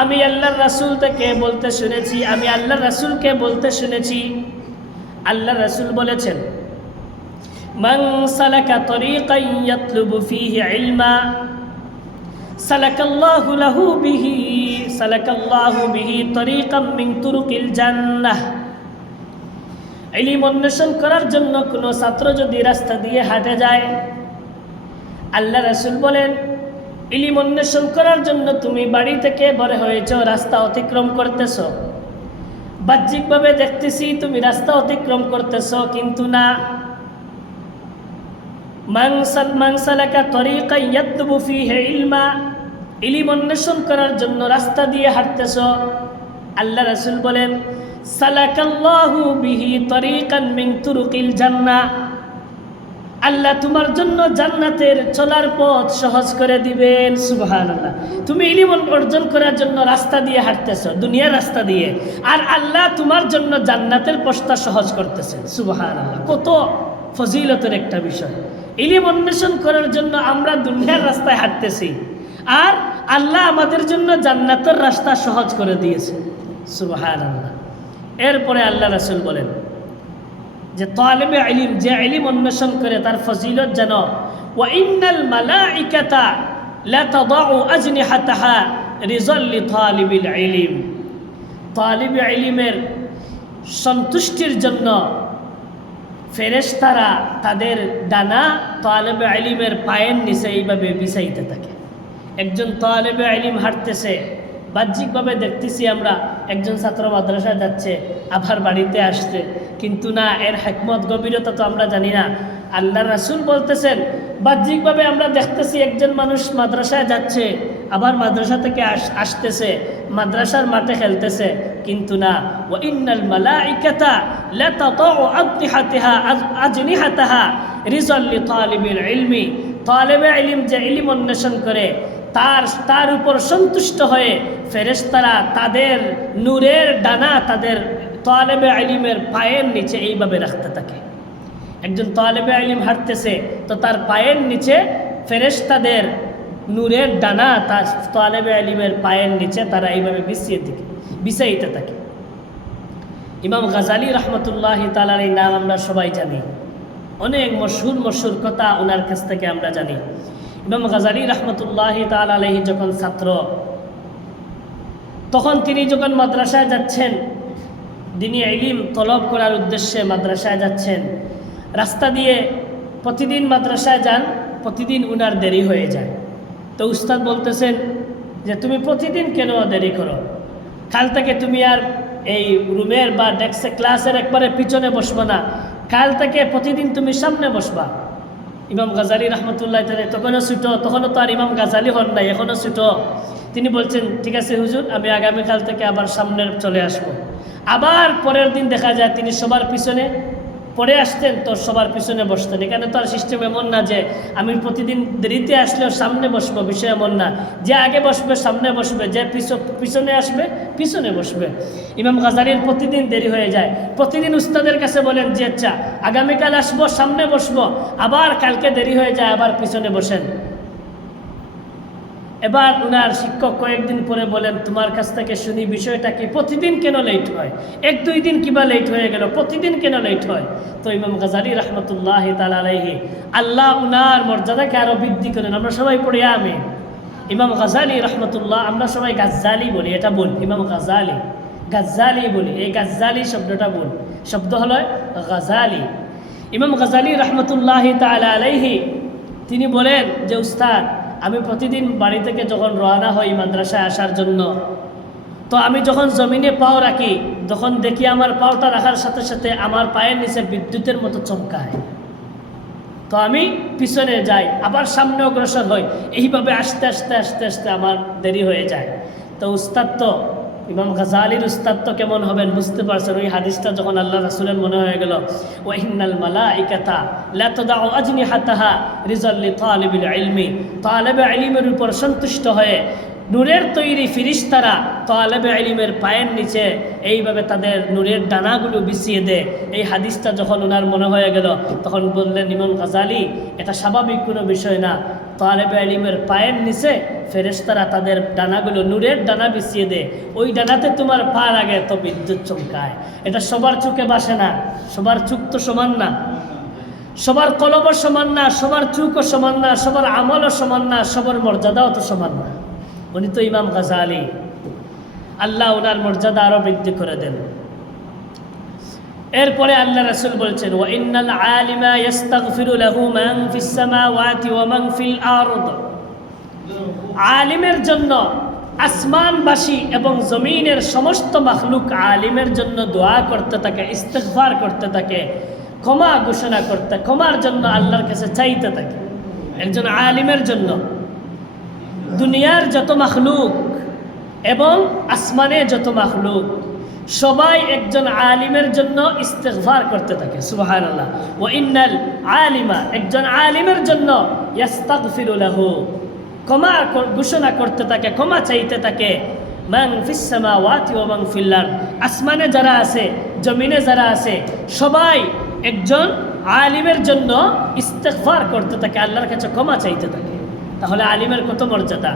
আমি আল্লাহর রাসূল থেকে বলতে শুনেছি, আমি আল্লাহর রাসূলকে বলতে শুনেছি, আল্লাহর রাসূল বলেছেন, মান সালাকা তরিকান ইয়াতলুবু ফীহি ইলমা সালাকাল্লাহু বিহি তরিকাম মিন তুরুকিল জান্নাহ। ইলম অন্বেষণ করার জন্য কোনো ছাত্র যদি রাস্তা দিয়ে হাঁটে যায়, আল্লাহ রাসূল বলেন, ইলম অন্বেষণ করার জন্য তুমি বাড়ি থেকে বের হয়েছ, রাস্তা অতিক্রম করতেছ, বাহ্যিকভাবে দেখতেছি তুমি রাস্তা অতিক্রম করতেছ, কিন্তু না, মান সালাকা তরিকান ইয়াতলুবু ফীহি ইলমা, ইলম অন্বেষণ করার জন্য রাস্তা দিয়ে হাঁটতেছ, আল্লাহ রাসূল বলেন, সালাকাল্লাহু বিহি তরিকান মিন তুরুকিল জান্নাহ, আল্লাহ তোমার জন্য জান্নাতের চলার পথ সহজ করে দিবেন। সুবহানাল্লাহ। তুমি ইলম অর্জন করার জন্য রাস্তা দিয়ে হাঁটতেছ, দুনিয়ার রাস্তা দিয়ে, আর আল্লাহ তোমার জন্য জান্নাতের পথটা সহজ করতেছেন। সুবহানাল্লাহ। কত ফজিলতের একটা বিষয়। ইলম অন্বেষণ করার জন্য আমরা দুনিয়ার রাস্তায় হাঁটতেছি, আর আল্লাহ আমাদের জন্য জান্নাতের রাস্তা সহজ করে দিয়েছে। সুবহানাল্লাহ। এরপরে আল্লাহ রাসূল বলেন যে তালিবে ইলম, যে ইলম অন্বেষণ করে তার ফজিলত যেন, ওয়া ইন্নাল মালাইকাতা লা তাদাউ আজনিহাতাহা রিজাল লিতালিবিল ইলম, তালিবে ইলমের সন্তুষ্টির জন্য ফেরেশতারা তাদের ডানা তালিবে ইলমের পায়ের নিচে এইভাবে বিছাইতে থাকে। একজন তালিবে ইলম হাঁটতেছে, বাহ্যিকভাবে দেখতেছি আমরা একজন ছাত্র মাদ্রাসায় যাচ্ছে, আবার বাড়িতে আসছে, কিন্তু না, এর হিকমত গভীরতা তো আমরা জানি না। আল্লাহর রাসূল বলতেছেন, বাহ্যিকভাবে আমরা দেখতেছি একজন মানুষ মাদ্রাসায় যাচ্ছে, আবার মাদ্রাসা থেকে আসতেছে, মাদ্রাসার মাঠে খেলতেছে, কিন্তু না, ওয়া ইন্নাল মালাইকাতা লা তাতাউ আজনিহাতাহা রিজাল লিতালিবিল ইলমি, তালিবে ইলম যে ইলম অন্বেষণ করে তার উপর সন্তুষ্ট হয়ে ফেরেশতারা তাদের নূরের ডানা তাদের তালেবে ইলমের পায়ের নিচে এইভাবে রাখতে থাকে। একজন তালেবে ইলম হাঁটতেছে, তো তার পায়ের নিচে ফেরেশতাদের নূরের ডানা তার তালেবে ইলমের পায়ের নিচে তারা এইভাবে বিছাইতে থাকে। ইমাম গাজালি রহমতুল্লাহি তাআলার এই নাম আমরা সবাই জানি, অনেক মশহুর কথা ওনার কাছ থেকে আমরা জানি। ইমাম গাজালি রহমতুল্লাহি তাআলা আলাইহি যখন ছাত্র, তখন তিনি যখন মাদ্রাসায় যাচ্ছেন, দিনী ইলম তলব করার উদ্দেশ্যে মাদ্রাসায় যাচ্ছেন, রাস্তা দিয়ে প্রতিদিন মাদ্রাসায় যান, প্রতিদিন উনার দেরি হয়ে যায়। তো উস্তাদ বলতেছেন যে তুমি প্রতিদিন কেন দেরি করো, কাল থেকে তুমি আর এই রুমের বা ডেস্কে ক্লাসের একবারে পিছনে বসবো না, কাল থেকে প্রতিদিন তুমি সামনে বসবা। ইমাম গাজালি রহমতুল্লাহ তাআলা তখনও ছোটো, তখনও তো আর ইমাম গাজালি হন নাই, এখনও ছোটো। তিনি বলছেন, ঠিক আছে হুজুর, আমি আগামীকাল থেকে আবার সামনে চলে আসব। আবার পরের দিন দেখা যায় তিনি সবার পিছনে পরে আসতেন, তো সবার পিছনে বসতেন। এখানে তো আর সিস্টেম এমন না যে আমি প্রতিদিন দেরিতে আসলেও সামনে বসবো, বিষয় এমন না। যে আগে বসবে সামনে বসবে, যে পিছনে আসবে পিছনে বসবে। ইমাম গাজালির প্রতিদিন দেরি হয়ে যায়, প্রতিদিন উস্তাদের কাছে বলেন যে আচ্ছা আগামীকাল আসবো, সামনে বসবো, আবার কালকে দেরি হয়ে যায়, আবার পিছনে বসেন। এবার উনার শিক্ষক কয়েকদিন পরে বলেন, তোমার কাছ থেকে শুনি বিষয়টা কি, প্রতিদিন কেন লেট হয়, এক দুই দিন কিবা লেট হয়ে গেল, প্রতিদিন কেন লেট হয়? তো ইমাম গাজালি রহমতুল্লাহ তাআলা আলাইহি, আল্লাহ উনার মর্যাদাকে আরো বৃদ্ধি করেন। আমরা সবাই পড়ি আমিন। ইমাম গাজালি রহমতুল্লাহ, আমরা সবাই গাজ্জালি বলি, এটা বল, ইমাম গাজ্জালি বলি, এই গাজ্জালি শব্দটা বল, শব্দ হলো গাজালি। ইমাম গাজালি রহমতুল্লাহ তাআলা আলাইহি তিনি বলেন যে উস্তাদ, আমি প্রতিদিন বাড়ি থেকে যখন রওনা হই মাদ্রাসায় আসার জন্য, তো আমি যখন জমিনে পাও রাখি, তখন দেখি আমার পাওটা রাখার সাথে সাথে আমার পায়ের নিচে বিদ্যুতের মতো চমকায়। তো আমি পিছনে যাই, আবার সামনে অগ্রসর হই, এইভাবে আস্তে আস্তে আস্তে আস্তে আমার দেরি হয়ে যায়। তো উস্তাদ তো ইমাম গাজালির উস্তাদ তো কেমন হবেন বুঝতে পারছেন। ওই হাদিসটা যখন আল্লাহ রাসূলের মনে হয়ে গেল, ওয়া ইন্নাল মালাইকাতা লা তাদাউ আজনিহাতাহা রিজাল লিতালিবিল ইলমি, তালিবে ইলমের উপর সন্তুষ্ট হয়ে নূরের তৈরি ফিরিস্তারা তালেবে ইলমের পায়ের নিচে এইভাবে তাদের নূরের ডানাগুলো বিছিয়ে দেয়। এই হাদিসটা যখন ওনার মনে হয়ে গেল তখন বললেন ইমাম গাজালি, এটা স্বাভাবিক কোনো বিষয় না। তালেবে ইলমের পায়ের নিচে ফেরেশতারা তাদের ডানাগুলো নূরের ডানা বিছিয়ে দেয়, ওই ডানাতে তোমার পা লাগে তো বিদ্যুৎ চমকায়। এটা সবার চোখে বাসে না, সবার চোখ তো সমান না, সবার কলবও সমান না, সবার চোখও সমান না, সবার আমলও সমান না, সবার মর্যাদাও তো সমান না। উনি তো ইমাম গাজালি, আল্লাহ ওনার মর্যাদা আরো বৃদ্ধি করে দেন। এরপরে আল্লাহ রাসূল বলছেন, ওয়া ইন্নাল আলিমা ইস্তাগফিরু লাহু মান ফিস সামাওয়াতি ওয়া মান ফিল আরদ। আলিমের জন্য আসমানবাসী এবং জমিনের সমস্ত মাখলুক আলিমের জন্য দোয়া করতে থাকে, ইস্তিগফার করতে থাকে, ক্ষমা ঘোষণা করতে, ক্ষমার জন্য আল্লাহর কাছে চাইতে থাকে। একজন আলিমের জন্য দুনিয়ার যত মাখলুক এবং আসমানে যত মাখলুক সবাই একজন আলিমের জন্য ইস্তিগফার করতে থাকে। সুবহানাল্লাহ। ওয়া ইন্নাল আলিমা, একজন আলিমের জন্য ইস্তাগফিরু লাহু, ক্ষমা ঘোষণা করতে থাকে, ক্ষমা চাইতে থাকে। মান ফিস সামাওয়াতি ওয়া মান ফিল আরদ, আসমানে যারা আছে জমিনে যারা আছে সবাই একজন আলিমের জন্য ইস্তিগফার করতে থাকে, আল্লাহর কাছে ক্ষমা চাইতে থাকে। তাহলে আলিমের কত মর্যাদা।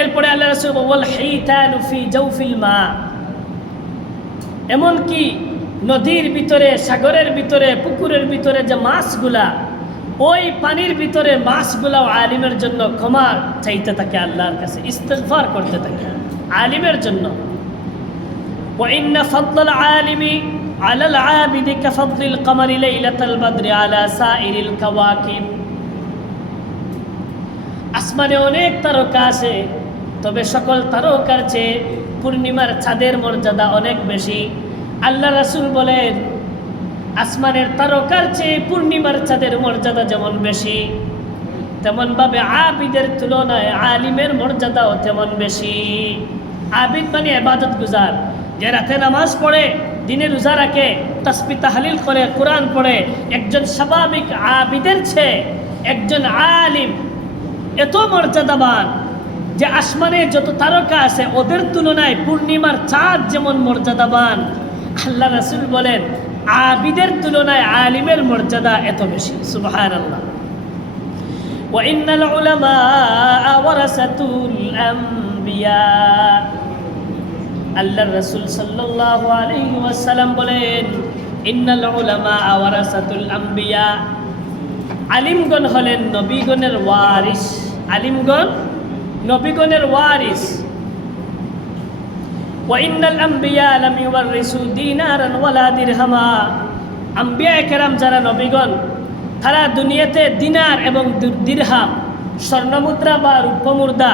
এরপরে আল্লাহ রাসূল ওয়াল হাইতানু ফি জাওফিল মা, এমনকি নদীর ভিতরে, সাগরের ভিতরে, পুকুরের ভিতরে যে মাছগুলা, ওই পানির ভিতরে মাছগুলাও আলিমের জন্য ক্ষমা চাইতে থাকে, আল্লাহর কাছে ইস্তিগফার করতে থাকে আলিমের জন্য। ওয়া ইন্না ফাদলাল আলিমি আলাল আবিদি কাফদলিল কমারি লাইলাতাল বদরি আলা সাইরিল কাওয়াকিব। আসমানে অনেক তারকা আছে, তবে সকল তারকার চেয়ে পূর্ণিমার চাঁদের মর্যাদা অনেক বেশি। আল্লাহ রাসূল বলেন, আসমানের তারকার চেয়ে পূর্ণিমার চাঁদের মর্যাদা যেমন বেশি, তেমনভাবে আবিদের তুলনায় আলিমের মর্যাদাও তেমন বেশি। আবিদ মানে ইবাদত গুজার, যে রাতে নামাজ পড়ে, দিনে রোজা রাখে, তাসবিহ তাহলিল করে, কোরআন পড়ে, একজন স্বাভাবিক আবিদের চেয়ে একজন আলিম এত মর্যাদাবান যে আসমানে যত তারকা আছে ওদের তুলনায় পূর্ণিমার চাঁদ যেমন মর্যাদাবান, আল্লাহ রাসূল বলেন আবিদের তুলনায় আলিমের মর্যাদা এত বেশি। সুবহানাল্লাহ। ওয়া ইন্নাল উলামা ওয়ারাসাতুল আম্বিয়া, আল্লাহ রাসূল সাল্লাল্লাহু আলাইহি ওয়াসাল্লাম বলেন, ইন্নাল উলামা ওয়ারাসাতুল আম্বিয়া, আলিমগণ হলেন নবীগণের ওয়ারিস। আলিমগণ নবীগণের ওয়ারিস। ওয়া ইন্নাল আম্বিয়া লাম ইউওয়ারিসু দিনারান ওয়ালা দিরহামা, আম্বিয়া কেরাম যারা নবীগণ, তারা দুনিয়াতে দিনার এবং দিরহাম, স্বর্ণমুদ্রা বা রূপমুদ্রা,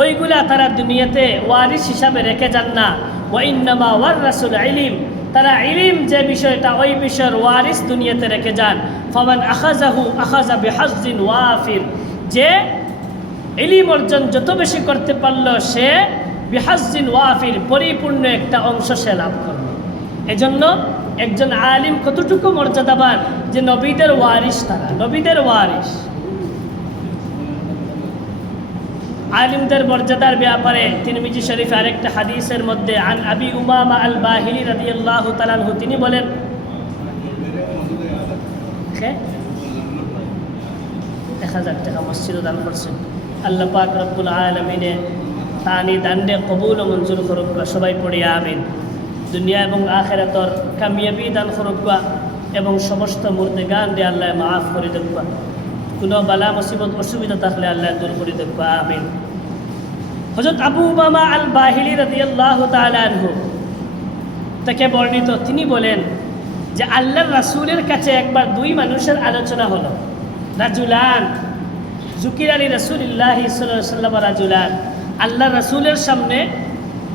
ওইগুলা তারা দুনিয়াতে ওয়ারিস হিসাবে রেখে যান না। ওয়া ইন্নামা ওয়ারাসুল ইলম, তারা ইলম যে বিষয়টা, ওই বিষয়ের ওয়ারিস দুনিয়াতে রেখে যান। ফামান আখাযাহু আখাযা বিহাজ্জিন ওয়াফির, যে ইলম অর্জন যত বেশি করতে পারলো সে বিহাজ্জিন ওয়াফির, পরিপূর্ণ একটা অংশ সে লাভ করলো। এজন্য একজন আলিম কতটুকু মর্যাদাবান, যে নবীদের ওয়ারিস, তারা নবীদের ওয়ারিস। আলিমদের মর্যাদার ব্যাপারে তিরমিজি শরীফে আরেকটা হাদিসের মধ্যে আন আবি উমামা আল বাহিলি রাদিয়াল্লাহু তাআলা আনহু, তিনি বলেন, 1000 টাকা মসজিদে দান করছেন। আল্লাহ পাক রব্বুল আলামিনে তানি দান্ডে কবুল ও মঞ্জুর করুক, সবাই পড়ি আমিন। দুনিয়া এবং আখিরাতর কামিয়াবি দান করুক এবং সমস্ত মুর্দেগান দিয়ে আল্লাহ মাফ করে দেব। কোনো বালা মুসিবত অসুবিধা থাকলে আল্লাহ দূর করে দেব, আমিন। হযরত আবু উমামা আল বাহিলি রাদিয়াল্লাহু তাআলা আনহু থেকে বর্ণিত, তিনি বলেন যে আল্লাহর রাসূলের কাছে একবার দুই মানুষের আলোচনা হলো। রাজুলান যুকির আলী রাসূলুল্লাহি সাল্লাল্লাহু আলাইহি ওয়াসাল্লাম রাজুলান, আল্লাহ রাসূলের সামনে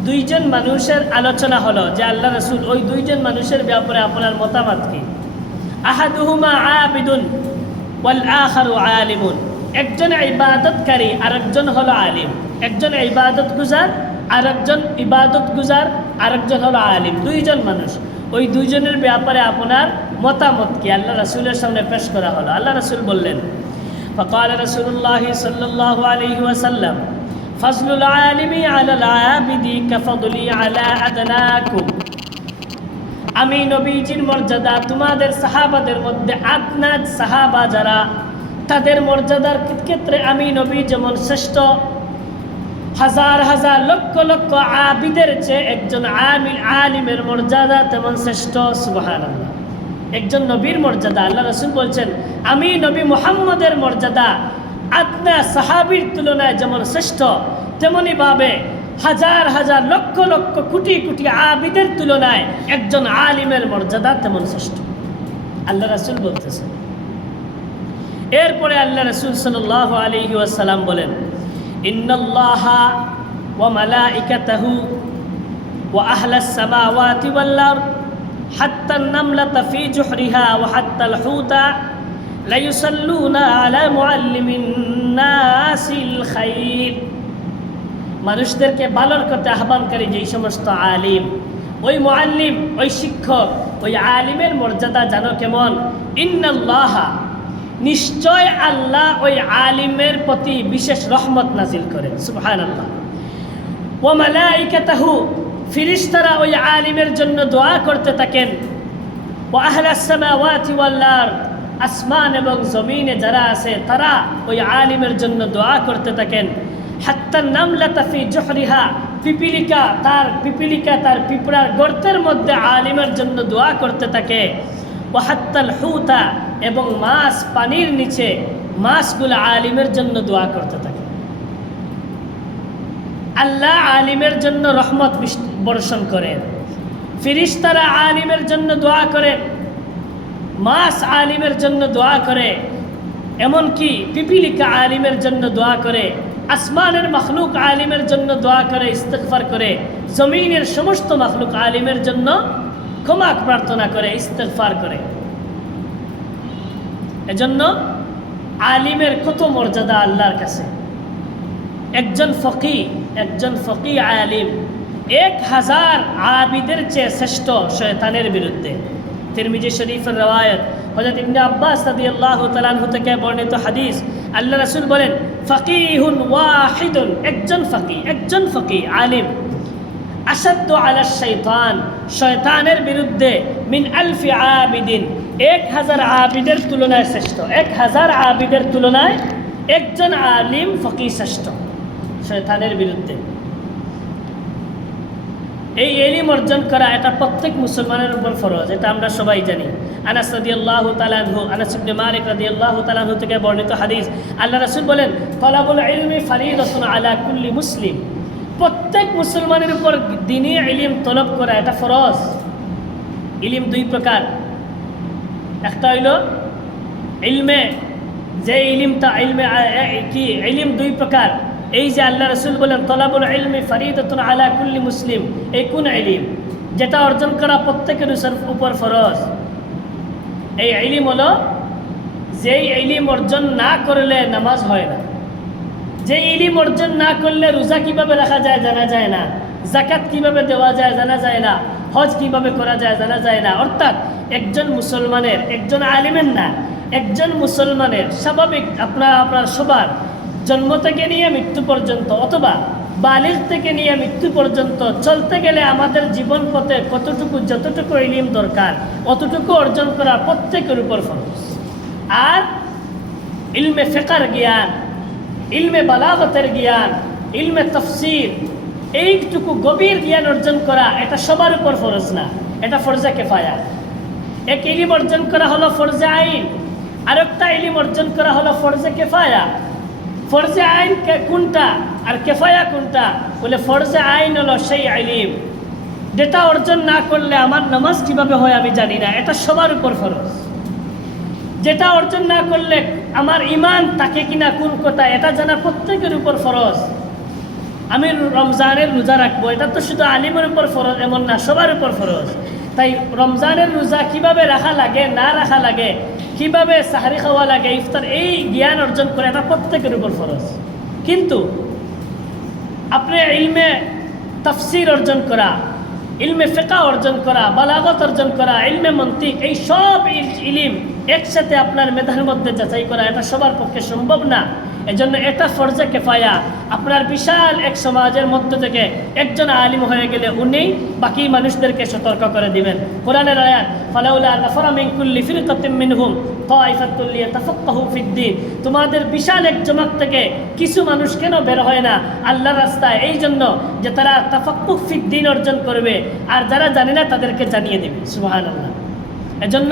দুইজন মানুষের আলোচনা হলো যে আল্লাহ রাসূল, ওই দুইজন মানুষের ব্যাপারে আপনার মতামত কি? আহাদুহুমা আবিদুন ওয়াল আখারু আলিমুন, একজন ইবাদতকারী আরেকজন হলো আলিম। একজন ইবাদত গুজার আরেকজন ইবাদত গুজার, আরেকজন হলো আলিম। দুইজন মানুষ, ওই দুইজনের ব্যাপারে আপনার মতামত কি? আল্লাহ রাসূলের সামনে পেশ করা হলো। আল্লাহ রাসূল বললেন, فقال رسول الله صلى الله عليه وسلم فضل العالم على العابد كفضلي على أدناكم আমি নবীজির মর্যাদা তোমাদের সাহাবাদের মধ্যে আদনাদ সাহাবা যারা তাদের মর্যাদার ক্ষেত্রে আমি নবী যেমন শ্রেষ্ঠ হাজার হাজার লক্ষ লক্ষ আবিদের চেয়ে একজন আলিমের মর্যাদা তেমন শ্রেষ্ঠ। সুবহানাল্লাহ। একজন নবীর মর্যাদা আল্লাহ রাসূল বলছেন আমি নবী মুহাম্মদের মর্যাদা আদনা সাহাবীর তুলনায় যেমন শ্রেষ্ঠ তেমনি ভাবে হাজার হাজার লক্ষ লক্ষ কোটি কোটি আবিদের তুলনায় একজন আলিমের মর্যাদা তেমন শ্রেষ্ঠ আল্লাহ রাসূল বলতেছেন। এরপরে আল্লাহ রাসূল সাল্লাল্লাহু আলাইহি ওয়াসাল্লাম বলেন ইন্নাল্লাহা ওয়া মালাইকাতাহু ওয়া আহলাস সামাওয়াতি ওয়াল আরদ হাত্তা আন-নামলাতা ফি জুহরিহা ওয়া হাত্তা আল-হুতা লা ইউসাল্লুনা আলা মুআল্লিমিন নাসিল খাইর। মানুষদেরকে ভালোর করতে আহ্বানকারী যেই সমস্ত আলিম, ওই মুআল্লিম, ওই শিক্ষক, ওই আলিমের মর্যাদা জানো কেমন? ইন্নাল্লাহা নিশ্চয় আল্লাহ ওই আলিমের প্রতি বিশেষ রহমত নাজিল করেন। সুবহানাল্লাহ। ওয়া মালাইকাতাহু ফেরেশতারা ওই আলিমের জন্য দোয়া করতে থাকেন। ওয়া আহলাস সামাওয়াতি ওয়াল আরদ আসমান এবং জমিনে যারা আছে তারা ওই আলিমের জন্য দোয়া করতে থাকেন। হাত্তা নামলাতা ফি জুহরিহা পিপিলিকা তার পিঁপড়ার গর্তের মধ্যে আলিমের জন্য দোয়া করতে থাকে। ওয়া হাত্তাল হুতা এবং মাছ পানির নিচে মাছগুলো আলিমের জন্য দোয়া করতে থাকে। আল্লাহ আলিমের জন্য রহমত বর্ষণ করেন, ফেরেশতারা আলিমের জন্য দোয়া করেন, মাছ আলিমের জন্য দোয়া করে, এমনকি পিপিলিকা আলিমের জন্য দোয়া করে, আসমানের মখলুক আলিমের জন্য দোয়া করে, ইস্তিগফার করে, জমিনের সমস্ত মখলুক আলিমের জন্য ক্ষমা প্রার্থনা করে, ইস্তিগফার করে। এজন্য আলিমের কত মর্যাদা আল্লাহর কাছে। একজন ফকি আলিম 1000 আবিদের চেয়ে শ্রেষ্ঠ শয়তানের বিরুদ্ধে। তিরমিজি শরীফের রওয়ায়াত হযরত ইবনে আব্বাস রাদিয়াল্লাহু তাআলা আনহু থেকে বর্ণিত হাদিস, আল্লাহ রাসূল বলেন ফাকিহুন ওয়াহিদুন একজন ফকি আলিম আশাদ্দু আলা শাইতান শয়তানের বিরুদ্ধে মিন আলফি আবিদিন 1000 আবিদের তুলনায় শ্রেষ্ঠ। 1000 আবিদের তুলনায় একজন আলিম ফকি শ্রেষ্ঠ শয়তানের বিরুদ্ধে। এই ইলম অর্জন করা এটা প্রত্যেক মুসলমানের উপর ফরজ, এটা আমরা সবাই জানি। আনাস রাদিয়াল্লাহু তাআলা আনহু, আনাস ইবনে মালিক রাদিয়াল্লাহু তাআলা আনহু থেকে বর্ণিত হাদিস, আল্লাহ রাসূল বলেন তালাবুল ইলমি ফারিদাতুন আলা কুল্লি মুসলিম। প্রত্যেক মুসলমানের উপর দ্বীনি ইলম তলব করা এটা ফরজ। ইলম দুই প্রকার, একটা হইল ইলমে যে ইলমটা ইলম দুই প্রকার। এই যে আল্লাহ রাসূল বলেন তালাবুল ইলমি ফারিদাতুন আলা কুল্লি মুসলিম, এই কোন ইলম? যেটা অর্জন করা প্রত্যেকের উপর ফরজ। এই ইলম হলো যেই ইলম অর্জন না করলে নামাজ হয় না, যে ইলম অর্জন না করলে রোজা কিভাবে রাখা যায় জানা যায় না, যাকাত কিভাবে দেওয়া যায় জানা যায় না, হজ কিভাবে করা যায় জানা যায় না। অর্থাৎ একজন মুসলমানের, একজন আলিমের না, একজন মুসলমানের স্বাভাবিক আপনার সবার জন্ম থেকে নিয়ে মৃত্যু পর্যন্ত অথবা বালিগ থেকে নিয়ে মৃত্যু পর্যন্ত চলতে গেলে আমাদের জীবন পথে যতটুকু ইলম দরকার অতটুকু অর্জন করা প্রত্যেকের উপর ফরজ। আর ইলমে ফিকহের জ্ঞান, ইলমে বালাগতের জ্ঞান, ইলমে তাফসীর, এইটুকু গভীর জ্ঞান অর্জন করা এটা সবার উপর ফরজ না, এটা ফরজে কিফায়া। এক ইলম অর্জন করা হলো ফরজে আইন, আরেকটা ইলম অর্জন করা হলো ফরজে কিফায়া। ফরজে আইন কোনটা আর কিফায়া কোনটা? বলে ফরজে আইন হলো সেই ইলম যেটা অর্জন না করলে আমার নামাজ কিভাবে হয় আমি জানি না, এটা সবার উপর ফরজ। যেটা অর্জন না করলে আমার ঈমান থাকে কিনা কোন কথা এটা জানা প্রত্যেকের উপর ফরজ। আমি রমজানের রোজা রাখবো, এটা তো শুধু আলিমের উপর ফরজ এমন না, সবার উপর ফরজ। তাই রমজানের রোজা কিভাবে রাখা লাগে না রাখা লাগে, কিভাবে সাহরি খাওয়া লাগে, ইফতার, এই জ্ঞান অর্জন করে এটা প্রত্যেকের উপর ফরজ। কিন্তু আপনি ইলমে তাফসীর অর্জন করা, ইলমে ফিকহ অর্জন করা, বালাগত অর্জন করা, ইলমে মন্তিক, এই সব ইলম একসাথে আপনার মেধার মধ্যে যাচাই করা এটা সবার পক্ষে সম্ভব না। এজন্য এটা ফরজে কেফায়া। আপনার বিশাল এক সমাজের মধ্য থেকে একজন আলিম হয়ে গেলে উনি বাকি মানুষদেরকে সতর্ক করে দিবেন। কোরআনের আয়াত, ফালাউলা নাফারা মিন কুল্লি ফিরকাতিন মিনহুম তাইফাতুল লিয়াতাফাক্কাহু ফিদ্দীন, তোমাদের বিশাল এক জমাত থেকে কিছু মানুষ কেন বের হয় না আল্লাহর রাস্তায়? এই জন্য যে তারা তাফাক্কুহ ফিদ্দীন অর্জন করবে, আর যারা জানে না তাদেরকে জানিয়ে দেবে। সুবহানাল্লাহ। এজন্য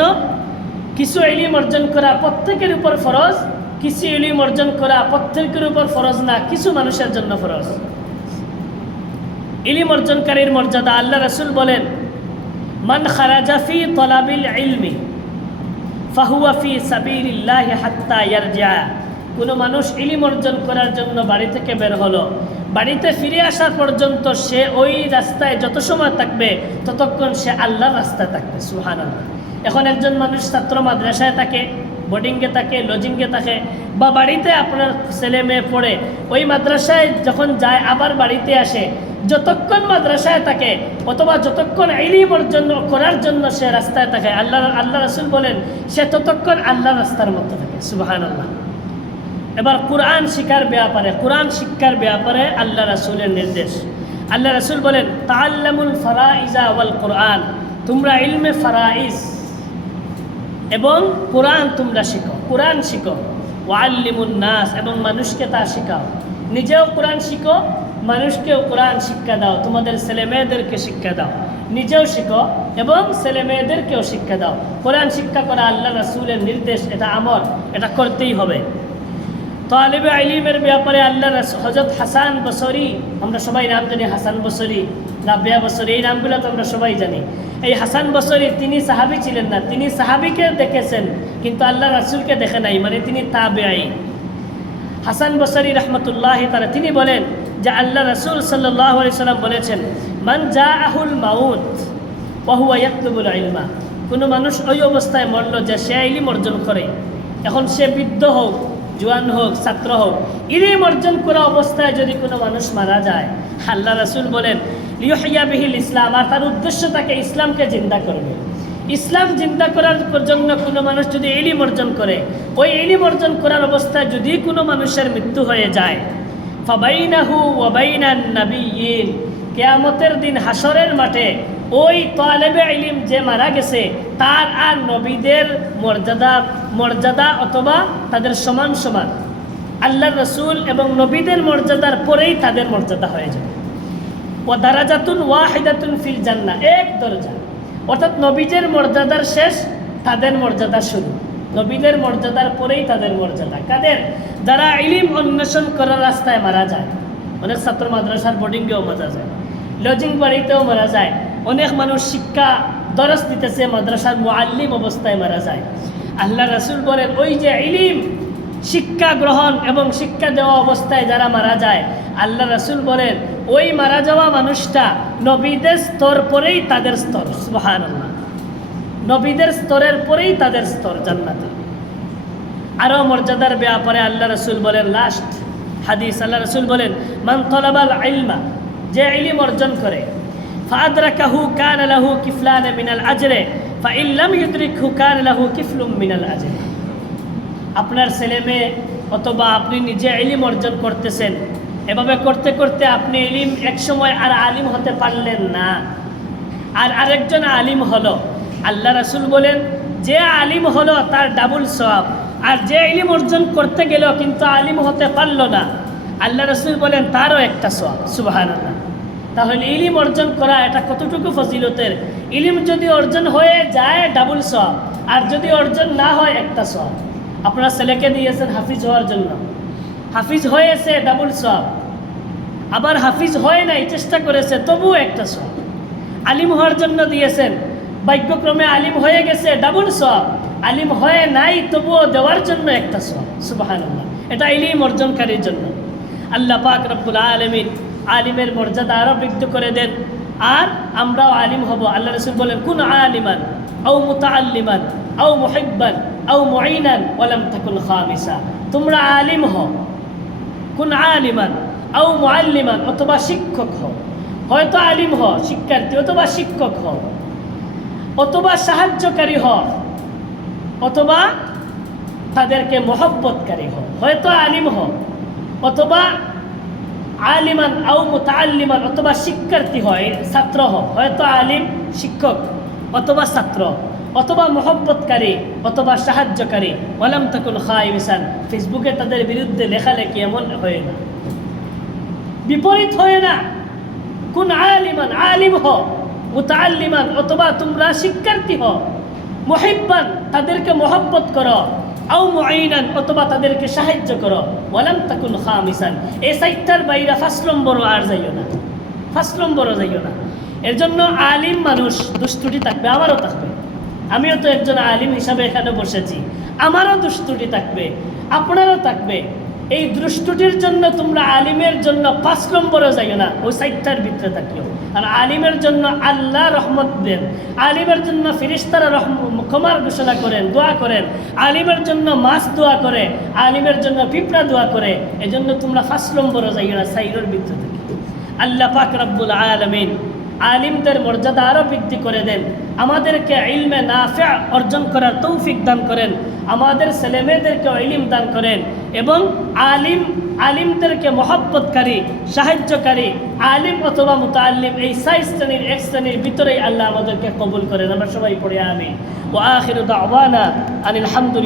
কিছু ইলম অর্জন করা প্রত্যেকের উপর ফরজ, কিছু ইলম অর্জন করা প্রত্যেকের উপর ফরজ না, কিছু মানুষের জন্য ফরজ। ইলম অর্জনকারীর মর্যাদা, আল্লাহ রাসূল বলেন, মান খারাজা ফি তলাবিল ইলমি ফাহুয়া ফি সাবিলিল্লাহি হাত্তা ইয়ারজিআ। কোনো মানুষ ইলম অর্জন করার জন্য বাড়ি থেকে বের হলো, বাড়িতে ফিরে আসা পর্যন্ত সে ওই রাস্তায় যত সময় থাকবে ততক্ষণ সে আল্লাহর রাস্তায় থাকবে। সুবহানাল্লাহ। এখন একজন মানুষ ছাত্র মাদ্রাসায় থাকে, বোর্ডিংয়ে থাকে, লজিংয়ে থাকে, বা বাড়িতে আপনার ছেলে মেয়ে পড়ে, ওই মাদ্রাসায় যখন যায় আবার বাড়িতে আসে, যতক্ষণ মাদ্রাসায় থাকে অথবা যতক্ষণ ইলম অর্জন করার জন্য সে রাস্তায় থাকে, আল্লাহ রাসূল বলেন সে ততক্ষণ আল্লাহর রাস্তার মধ্যে থাকে। সুবহানাল্লাহ। এবার কোরআন শিক্ষার ব্যাপারে আল্লাহ রাসূলের নির্দেশ। আল্লাহ রাসূল বলেন, তাআল্লামুল ফারাইজা ওয়াল কোরআন, তোমরা ইলমে ফারাইজ এবং কোরআন তোমরা শিখো, কোরআন শিখো। ওয়াল্লিমুন নাস, এবং মানুষকে তা শিখাও। নিজেও কোরআন শিখো, মানুষকেও কোরআন শিক্ষা দাও, তোমাদের ছেলে মেয়েদেরকে শিক্ষা দাও। নিজেও শিখো এবং ছেলে মেয়েদেরকেও শিক্ষা দাও। কোরআন শিক্ষা করা আল্লাহ রাসূলের নির্দেশ, এটা আমল, এটা করতেই হবে। তালিবে ইলমের ব্যাপারে আল্লাহ হযরত হাসান বসরি, আমরা সবাই নাম জানি, হাসান বসরি, রাবিয়া বসরি, এই নামগুলো তো আমরা সবাই জানি। এই হাসান বসরি তিনি সাহাবী ছিলেন না, তিনি সাহাবীকে দেখেছেন কিন্তু আল্লাহ রাসূলকে দেখে নাই, মানে তিনি তাবেঈ। হাসান বসরি রহমতুল্লাহি তাআলা তিনি বলেন যে আল্লাহ রাসূল সাল্লাল্লাহু আলাইহি সাল্লাম বলেছেন, মান জাআহুল মাউত ওয়া হুয়া ইয়াতলুবুল ইলমা, কোনো মানুষ ওই অবস্থায় মরল যে সে ইলম অর্জন করে, এখন সে বৃদ্ধ হোক, জোয়ান হোক, ছাত্র হোক, ইলম অর্জন করা অবস্থায় যদি কোনো মানুষ মারা যায়, আল্লাহ রাসূল বলেন লিউহিয়া বিহিল ইসলাম, আর তার উদ্দেশ্য তাকে ইসলামকে জিন্দা করবে। ইসলাম জিন্দা করার জন্য কোনো মানুষ যদি ইলম অর্জন করে, ওই ইলম অর্জন করার অবস্থায় যদি কোনো মানুষের মৃত্যু হয়ে যায়, ফাবাইনাহু ওয়া বাইনান নাবিয়্যিন, কিয়ামতের দিন হাসরের মাঠে ওই তালেবে ইলম যে মারা গেছে তার আর নবীদের মর্যাদা অথবা তাদের সমান সমান, আল্লাহর রাসূল এবং নবীদের মর্যাদার পরেই তাদের মর্যাদা হয়ে যাবে। ও দারাজাতুন ওয়াহিদাতুন ফিল জান্নাহ, এক দরজা, অর্থাৎ নবীদের মর্যাদার শেষ, তাদের মর্যাদা শুরু। নবীদের মর্যাদার পরেই তাদের মর্যাদা। কাদের? যারা ইলম অন্বেষণ করার রাস্তায় মারা যায়। অনেক ছাত্র মাদ্রাসার বোর্ডিংয়েও মারা যায়, লজিং বাড়িতেও মারা যায়, অনেক মানুষ শিক্ষা দরস দিতেছে মাদ্রাসার মুআল্লিম অবস্থায় মারা যায়। আল্লাহ রাসূল বলেন ওই যে ইলম শিক্ষা গ্রহণ এবং শিক্ষা দেওয়া অবস্থায় যারা মারা যায়, আল্লাহ রাসূল বলেন ওই মারা যাওয়া মানুষটা নবীদের স্তর পরেই তাদের স্তর। সুবহানাল্লাহ। নবীদের স্তরের পরেই তাদের স্তর জান্নাতে। আরও মর্যাদার ব্যাপারে আল্লাহ রাসূল বলেন, লাস্ট হাদিস, আল্লাহ রাসূল বলেন মান তালাবাল ইলমা, যে ইলম অর্জন করে, ফাআদরাকাহু কানা লাহু কিফলান মিনাল আজরে ফাইন লাম ইউদরিকহু কানা লাহু কিফলুম মিনাল আজরে। আপনার ছেলে মেয়ে অথবা আপনি নিজে ইলম অর্জন করতেছেন, এভাবে করতে করতে আপনি ইলম এক সময় আর আলিম হতে পারলেন না, আর আরেকজন আলিম হলো, আল্লাহ রাসূল বলেন যে আলিম হলো তার ডাবল সওয়াব, আর যে ইলম অর্জন করতে গেল কিন্তু আলিম হতে পারলো না, আল্লাহ রাসূল বলেন তারও একটা সওয়াব। সুবহানাল্লাহ। তাহলে ইলম অর্জন করা এটা কতটুকু ফজিলতের। ইলম যদি অর্জন হয়ে যায় ডাবল সওয়াব, আর যদি অর্জন না হয় একটা সওয়াব। আপনারা ছেলেকে দিয়েছেন হাফিজ হওয়ার জন্য, হাফিজ হয়েছে ডাবল সওয়াব, আবার হাফিজ হয় নাই চেষ্টা করেছে তবুও একটা সওয়াব। আলিম হওয়ার জন্য দিয়েছেন, ভাগ্যক্রমে আলিম হয়ে গেছে ডাবল সওয়াব, আলিম হয়ে নাই তবুও দেওয়ার জন্য একটা সওয়াব। সুবহানাল্লাহ। এটা ইলম অর্জনকারীর জন্য। আল্লাহ পাক রব্বুল আলামিন আলিমের মর্যাদা আরও বৃদ্ধি করে দেন, আর আমরাও আলিম হব। আল্লাহ রাসূল বলেন কুন আলিমান আও মুতাআল্লিমান আও মুহিব্বান আও মুঈনান ওয়া লাম তাকুন খামিসা, তোমরা আলিম হও, কুন আলিমান আও মুআল্লিমান, অথবা শিক্ষক হও, হয়তো আলিম হও শিক্ষার্থী, অথবা শিক্ষক হও, অথবা সাহায্যকারী হও, অথবা তাদেরকে মহব্বতকারী হও, হয়তো আলিম হও অথবা আলিমান আও মুতাআল্লিমান অথবা শিক্ষার্থী হয়, ছাত্র হও, হয়তো আলিম শিক্ষক অথবা ছাত্র অথবা মহব্বতকারী অথবা সাহায্যকারী। ওয়ালাম তাকুন খাইমিসান, ফেসবুকে তাদের বিরুদ্ধে লেখালেখি এমন হয় না, বিপরীত হয় না। কোন আলিমান, আলিম হও, মুতাআল্লিমান অথবা তোমরা শিক্ষার্থী হও, মুহিব্বান তাদেরকে মহব্বত করো, আও মুঈনান অথবা তাদেরকে সাহায্য করো। ওয়ালাম তাকুন খামিসান, এই সাইটটার বাইরে 5 নম্বরও আর যাইও না, 5 নম্বরও যাইও না। এর জন্য আলিম মানুষ দুষ্টুটি থাকবে, আমারও থাকবে, আমিও তো একজন আলিম হিসাবে এখানে বসেছি, আমারও দুষ্টুটি থাকবে, আপনারও থাকবে। এই দুষ্টুটির জন্য তোমরা আলিমের জন্য 5 নম্বরে যাইও না, ওই সাইটটার ভিতরে থাকিও। আর আলিমের জন্য আল্লাহ রহমত দেন, আলিমের জন্য ফেরেশতারা ক্ষমার ঘোষণা করেন, দোয়া করেন, আলিমের জন্য মাছ দোয়া করে, আলিমের জন্য পিঁপড়া দোয়া করে। এজন্য তোমরা 5 নম্বরে যাইও না, সাইরের ভিতরে থাকি। আল্লাহ পাক রব্বুল আলামিন আলিমদের মর্যাদা আরও বৃদ্ধি করে দেন, আমাদেরকে ইলমে নাফি অর্জন করার তৌফিক দান করেন, আমাদের ছেলেমেয়েদেরকে ইলম দান করেন এবং আলিমদেরকে মহব্বতকারী, সাহায্যকারী, আলিম অথবা মুতাআল্লিম এই 6 শ্রেণীর এক শ্রেণীর ভিতরেই আল্লাহ আমাদেরকে কবুল করেন। আমরা সবাই পড়ে আমিন। ওয়া আখিরু দাওয়ানা আনিল হামদুলিল্লাহ।